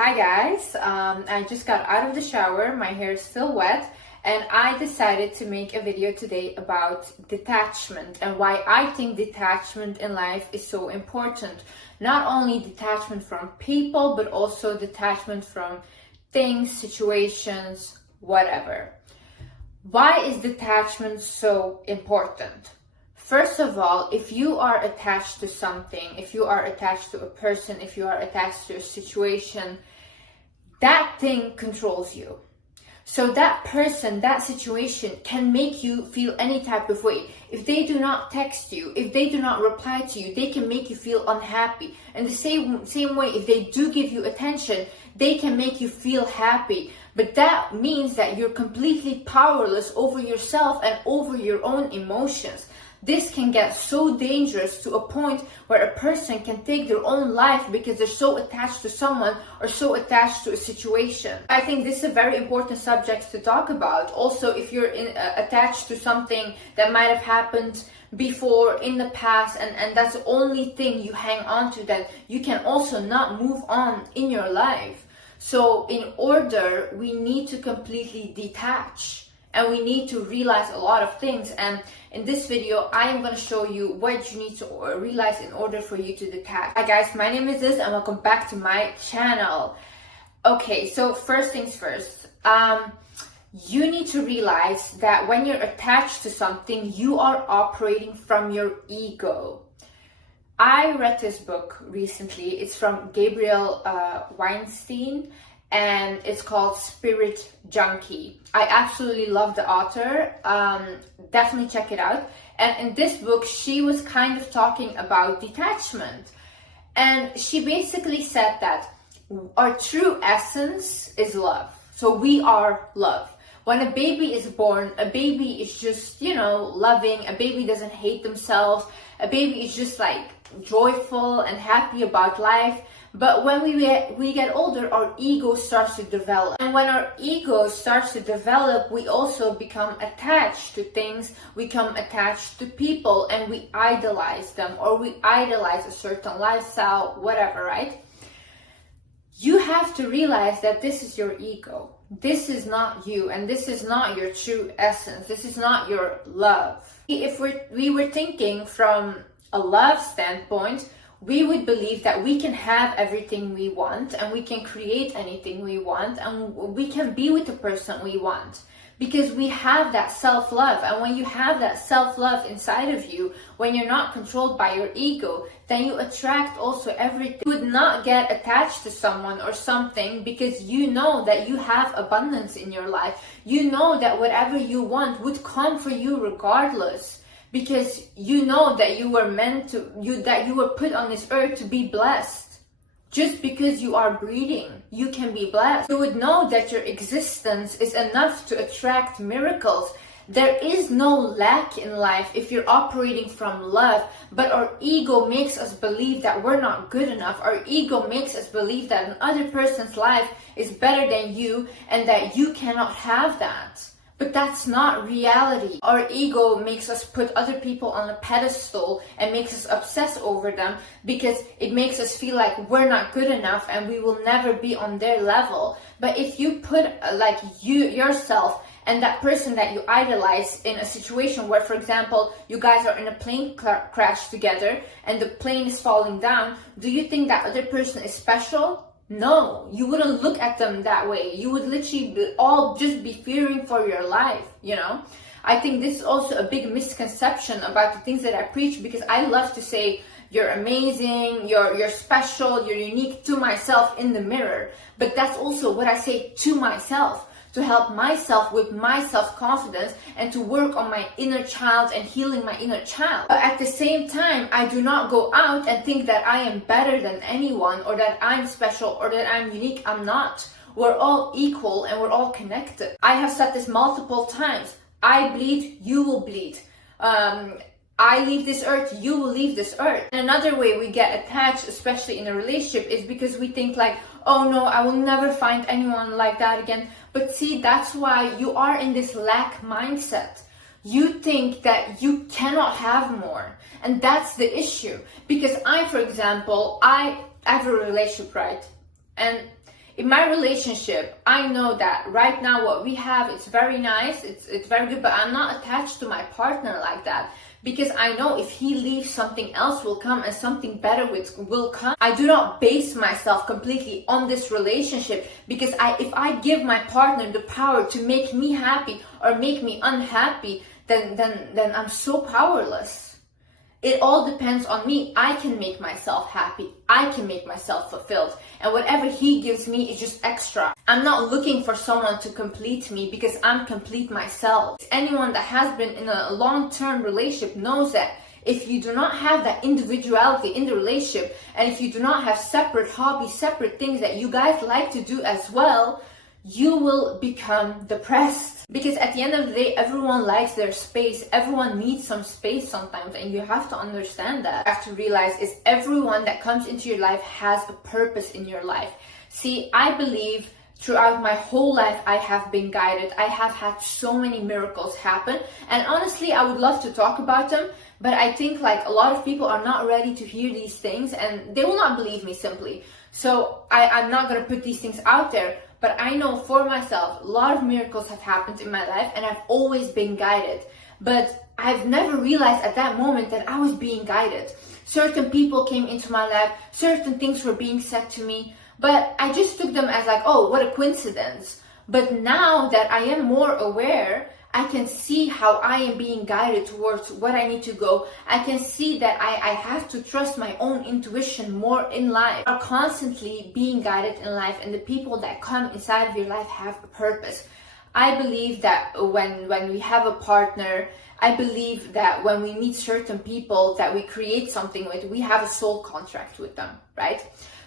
Hi guys, I just got out of the shower, my hair is still wet, and I decided to make a video today about detachment and why I think detachment in life is so important. Not only detachment from people, but also detachment from things, situations, whatever. Why is detachment so important? First of all, if you are attached to something, if you are attached to a person, if you are attached to a situation, that thing controls you. So that person, that situation can make you feel any type of way. If they do not text you, if they do not reply to you, they can make you feel unhappy. And the same way, if they do give you attention, they can make you feel happy. But that means that you're completely powerless over yourself and over your own emotions. This can get so dangerous to a point where a person can take their own life because they're so attached to someone or so attached to a situation. I think this is a very important subject to talk about. Also, if you're attached to something that might have happened before in the past and that's the only thing you hang on to, then you can also not move on in your life. So in order, we need to completely detach. And we need to realize a lot of things. And in this video, I am going to show you what you need to realize in order for you to detach. Hi guys, my name is Liz and welcome back to my channel. Okay, so first things first. You need to realize that when you're attached to something, you are operating from your ego. I read this book recently. It's from Gabriel Weinstein. And it's called Spirit Junkie. I absolutely love the author. Definitely check it out. And in this book, she was kind of talking about detachment. And she basically said that our true essence is love. So we are love. When a baby is born, a baby is just, loving. A baby doesn't hate themselves. A baby is just like joyful and happy about life. But when we get older, our ego starts to develop. And when our ego starts to develop, we also become attached to things, we become attached to people, and we idolize them, or we idolize a certain lifestyle, whatever, right? You have to realize that this is your ego. This is not you, and this is not your true essence. This is not your love. If we were thinking from a love standpoint, we would believe that we can have everything we want and we can create anything we want and we can be with the person we want because we have that self-love. And when you have that self-love inside of you, when you're not controlled by your ego, then you attract also everything. You would not get attached to someone or something because you know that you have abundance in your life. You know that whatever you want would come for you regardless. Because you know that you were that you were put on this earth to be blessed. Just because you are breathing, you can be blessed. You would know that your existence is enough to attract miracles. There is no lack in life if you're operating from love, but our ego makes us believe that we're not good enough. Our ego makes us believe that another person's life is better than you and that you cannot have that. But that's not reality. Our ego makes us put other people on a pedestal and makes us obsess over them because it makes us feel like we're not good enough and we will never be on their level. But if you put yourself and that person that you idolize in a situation where, for example, you guys are in a plane crash together and the plane is falling down, do you think that other person is special? No, you wouldn't look at them that way. You would literally all just be fearing for your life, I think this is also a big misconception about the things that I preach because I love to say, you're amazing, you're special, you're unique to myself in the mirror. But that's also what I say to myself, to help myself with my self-confidence and to work on my inner child and healing my inner child. But at the same time, I do not go out and think that I am better than anyone or that I'm special or that I'm unique. I'm not. We're all equal and we're all connected. I have said this multiple times. I bleed, you will bleed. I leave this earth, you will leave this earth. And another way we get attached, especially in a relationship, is because we think like, oh no, I will never find anyone like that again. But see, that's why you are in this lack mindset. You think that you cannot have more. And that's the issue. Because for example, I have a relationship, right? And In my relationship, I know that right now what we have, it's very nice, it's very good, but I'm not attached to my partner like that. Because I know if he leaves, something else will come and something better will come. I do not base myself completely on this relationship, because if I give my partner the power to make me happy or make me unhappy, then I'm so powerless. It all depends on me. I can make myself happy. I can make myself fulfilled. And whatever he gives me is just extra. I'm not looking for someone to complete me, because I'm complete myself. Anyone that has been in a long-term relationship knows that if you do not have that individuality in the relationship, and if you do not have separate hobbies, separate things that you guys like to do as well, you will become depressed. Because at the end of the day, everyone likes their space. Everyone needs some space sometimes, and you have to understand that. You have to realize is everyone that comes into your life has a purpose in your life. See, I believe throughout my whole life, I have been guided. I have had so many miracles happen. And honestly, I would love to talk about them, but I think like a lot of people are not ready to hear these things, and they will not believe me simply. So I'm not going to put these things out there. But I know for myself, a lot of miracles have happened in my life, and I've always been guided. But I've never realized at that moment that I was being guided. Certain people came into my life, certain things were being said to me, but I just took them as like, oh, what a coincidence. But now that I am more aware, I can see how I am being guided towards what I need to go. I can see that I have to trust my own intuition more in life. You are constantly being guided in life, and the people that come inside of your life have a purpose. I believe that when we have a partner, I believe that when we meet certain people that we create something with, we have a soul contract with them, right?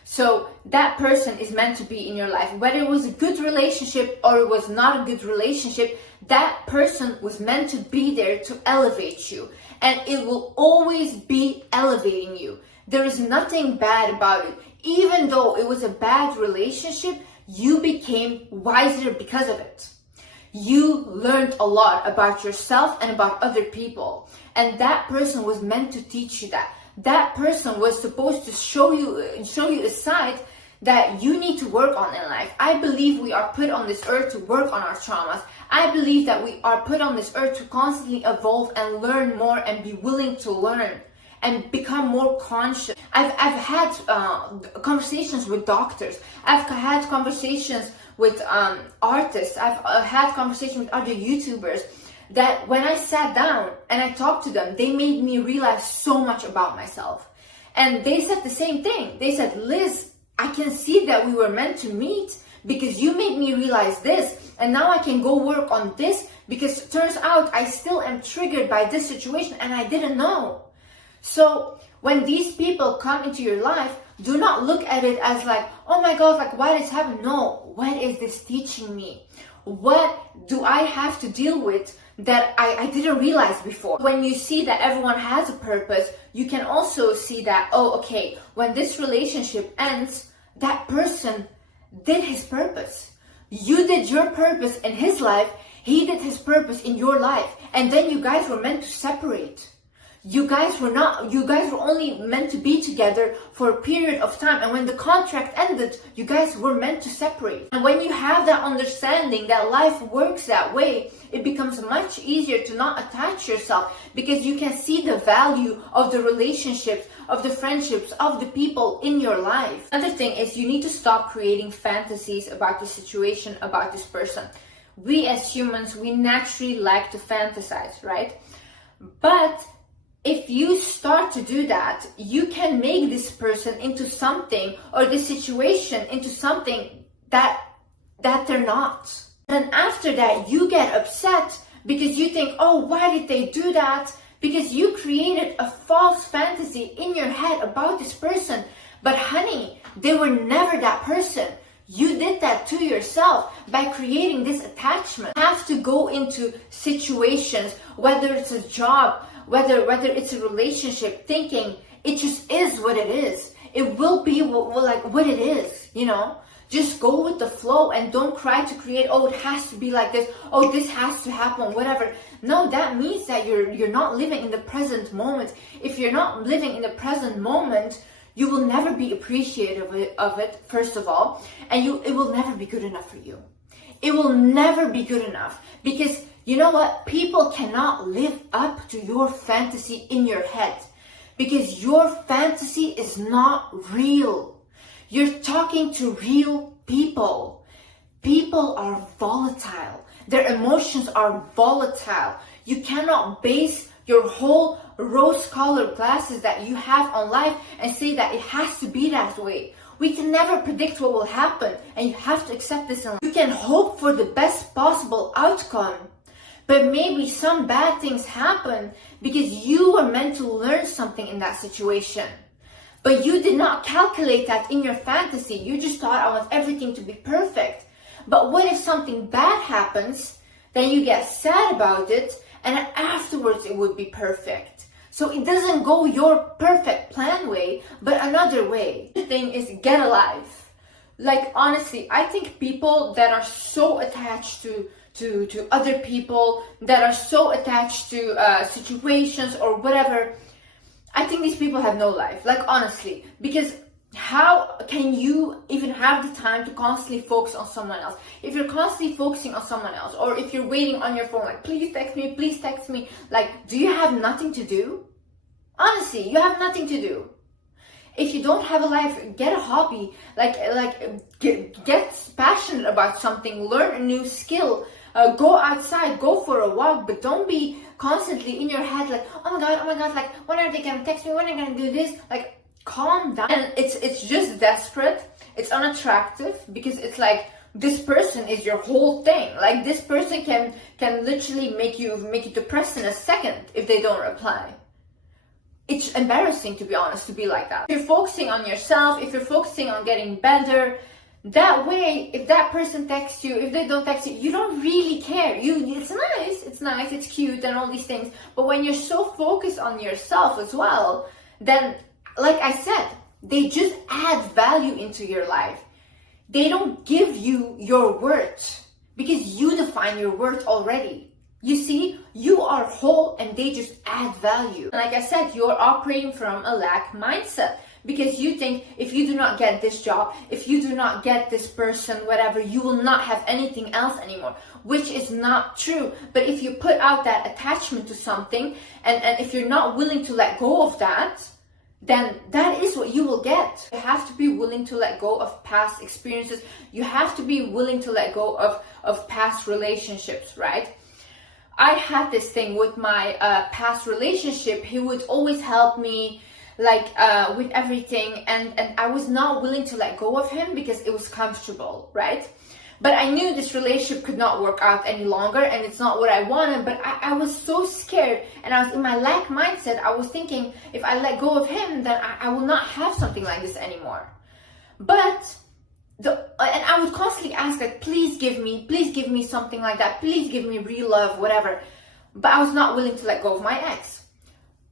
So that person is meant to be in your life. Whether it was a good relationship or it was not a good relationship, that person was meant to be there to elevate you. And it will always be elevating you. There is nothing bad about it. Even though it was a bad relationship, you became wiser because of it. You learned a lot about yourself and about other people. And that person was meant to teach you that. That person was supposed to show you a side that you need to work on in life. I believe we are put on this earth to work on our traumas. I believe that we are put on this earth to constantly evolve and learn more and be willing to learn and become more conscious. I've had conversations with doctors. I've had conversations with artists. I've had conversations with other YouTubers, that when I sat down and I talked to them, they made me realize so much about myself. And they said the same thing. They said, Liz, I can see that we were meant to meet because you made me realize this. And now I can go work on this, because it turns out I still am triggered by this situation and I didn't know. So when these people come into your life, do not look at it as like, oh my God, like why did this happen? No, what is this teaching me? What do I have to deal with that I didn't realize before? When you see that everyone has a purpose, you can also see that, oh, okay, when this relationship ends, that person did his purpose. You did your purpose in his life, he did his purpose in your life, and then you guys were meant to separate. You guys were only meant to be together for a period of time, and when the contract ended, you guys were meant to separate. And when you have that understanding that life works that way, it becomes much easier to not attach yourself, because you can see the value of the relationships, of the friendships, of the people in your life. Another thing is you need to stop creating fantasies about the situation, about this person. We as humans, we naturally like to fantasize, right? But if you start to do that, you can make this person into something, or this situation into something that they're not. And after that, you get upset because you think, oh, why did they do that? Because you created a false fantasy in your head about this person. But honey, they were never that person. You did that to yourself by creating this attachment. You have to go into situations, whether it's a job, whether it's a relationship, thinking it just is what it is. It will be what it is, you know? Just go with the flow and don't try to create, oh, it has to be like this, oh, this has to happen, whatever. No, that means that you're not living in the present moment. If you're not living in the present moment, You will never be appreciative of it, first of all, and it will never be good enough for you. It will never be good enough, because you know what? People cannot live up to your fantasy in your head, because your fantasy is not real. You're talking to real people. People are volatile. Their emotions are volatile. You cannot base your whole rose-colored glasses that you have on life and say that it has to be that way. We can never predict what will happen, and you have to accept this in life. You can hope for the best possible outcome, but maybe some bad things happen because you were meant to learn something in that situation. But you did not calculate that in your fantasy. You just thought, I want everything to be perfect. But what if something bad happens, then you get sad about it, and then afterwards it would be perfect. So it doesn't go your perfect plan way, but another way. The thing is, get a life. Like, honestly, I think people that are so attached to other people, that are so attached to situations or whatever, I think these people have no life. Like, honestly, because how can you even have the time to constantly focus on someone else? If you're constantly focusing on someone else, or if you're waiting on your phone, like, please text me, like, do you have nothing to do? Honestly, you have nothing to do. If you don't have a life, get a hobby, get passionate about something, learn a new skill, go outside, go for a walk, but don't be constantly in your head like, oh my god, like, when are they gonna text me, when are they gonna do this? Like, calm down. And it's just desperate, it's unattractive, because it's like, this person is your whole thing. Like, this person can literally make you depressed in a second if they don't reply. It's embarrassing, to be honest, to be like that. If you're focusing on yourself, if you're focusing on getting better, that way, if that person texts you, if they don't text you, you don't really care. It's nice, it's cute and all these things. But when you're so focused on yourself as well, then, like I said, they just add value into your life. They don't give you your worth, because you define your worth already. You see, you are whole and they just add value. Like I said, you're operating from a lack mindset, because you think, if you do not get this job, if you do not get this person, whatever, you will not have anything else anymore, which is not true. But if you put out that attachment to something, and if you're not willing to let go of that, then that is what you will get. You have to be willing to let go of past experiences. You have to be willing to let go of past relationships, right? I had this thing with my past relationship. He would always help me, like, with everything, and I was not willing to let go of him because it was comfortable, right? But I knew this relationship could not work out any longer, and it's not what I wanted. But I was so scared, and I was in my lack mindset. I was thinking, if I let go of him, then I will not have something like this anymore. But and I would constantly ask, like, please give me something like that, please give me real love, whatever. But I was not willing to let go of my ex.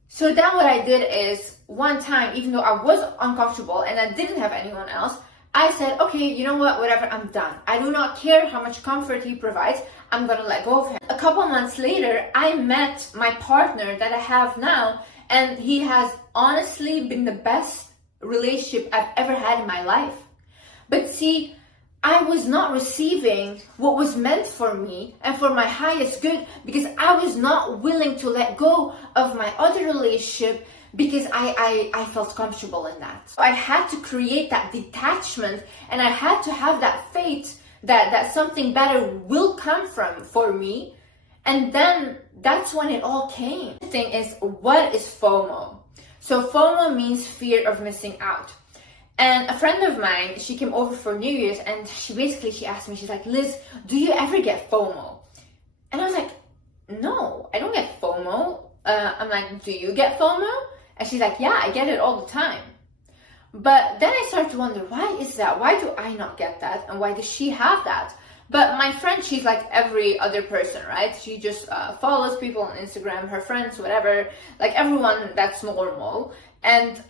So then what I did is, one time, even though I was uncomfortable and I didn't have anyone else, I said, okay, you know what, whatever, I'm done. I do not care how much comfort he provides, I'm gonna let go of him. A couple months later, I met my partner that I have now, and he has honestly been the best relationship I've ever had in my life. But see, I was not receiving what was meant for me and for my highest good, because I was not willing to let go of my other relationship, because I felt comfortable in that. So I had to create that detachment, and I had to have that faith that something better will come for me. And then that's when it all came. The thing is, what is FOMO? So FOMO means fear of missing out. And a friend of mine, she came over for New Year's, and she asked me, she's like, Liz, do you ever get FOMO? And I was like, no, I don't get FOMO. I'm like, do you get FOMO? And she's like, yeah, I get it all the time. But then I started to wonder, why is that? Why do I not get that? And why does she have that? But my friend, she's like every other person, right? She just follows people on Instagram, her friends, whatever, like everyone that's normal. And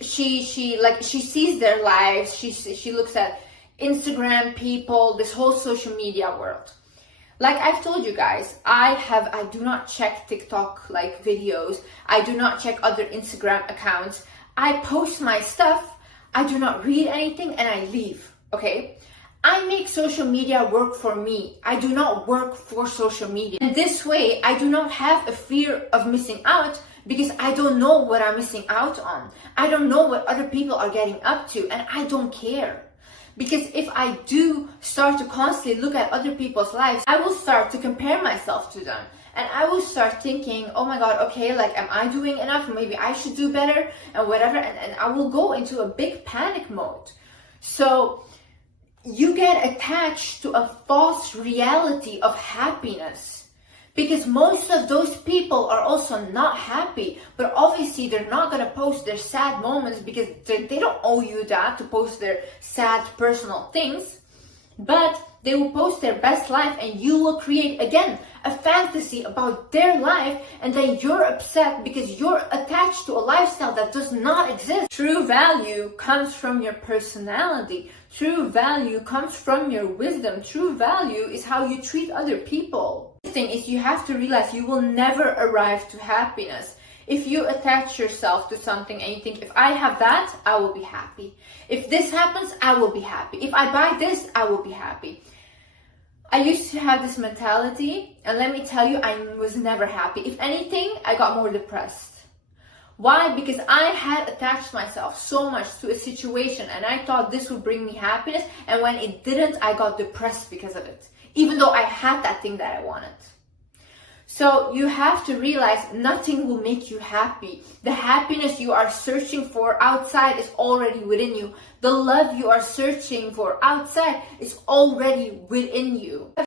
she sees their lives. She looks at Instagram people, this whole social media world. Like I've told you guys, I do not check TikTok like videos. I do not check other Instagram accounts. I post my stuff, I do not read anything, and I leave, okay? I make social media work for me. I do not work for social media. And this way, I do not have a fear of missing out because I don't know what I'm missing out on. I don't know what other people are getting up to, and I don't care. Because if I do start to constantly look at other people's lives, I will start to compare myself to them. And I will start thinking, oh my God, okay, like, am I doing enough? Maybe I should do better and whatever. And I will go into a big panic mode. So you get attached to a false reality of happiness. Because most of those people are also not happy, but obviously they're not going to post their sad moments because they don't owe you that to post their sad personal things, but they will post their best life, and you will create, again, a fantasy about their life, and then you're upset because you're attached to a lifestyle that does not exist. True value comes from your personality. True value comes from your wisdom. True value is how you treat other people. The thing is, you have to realize you will never arrive to happiness. If you attach yourself to something and you think, if I have that, I will be happy. If this happens, I will be happy. If I buy this, I will be happy. I used to have this mentality, and let me tell you, I was never happy. If anything, I got more depressed. Why? Because I had attached myself so much to a situation, and I thought this would bring me happiness, and when it didn't, I got depressed because of it, even though I had that thing that I wanted. So you have to realize nothing will make you happy. The happiness you are searching for outside is already within you. The love you are searching for outside is already within you.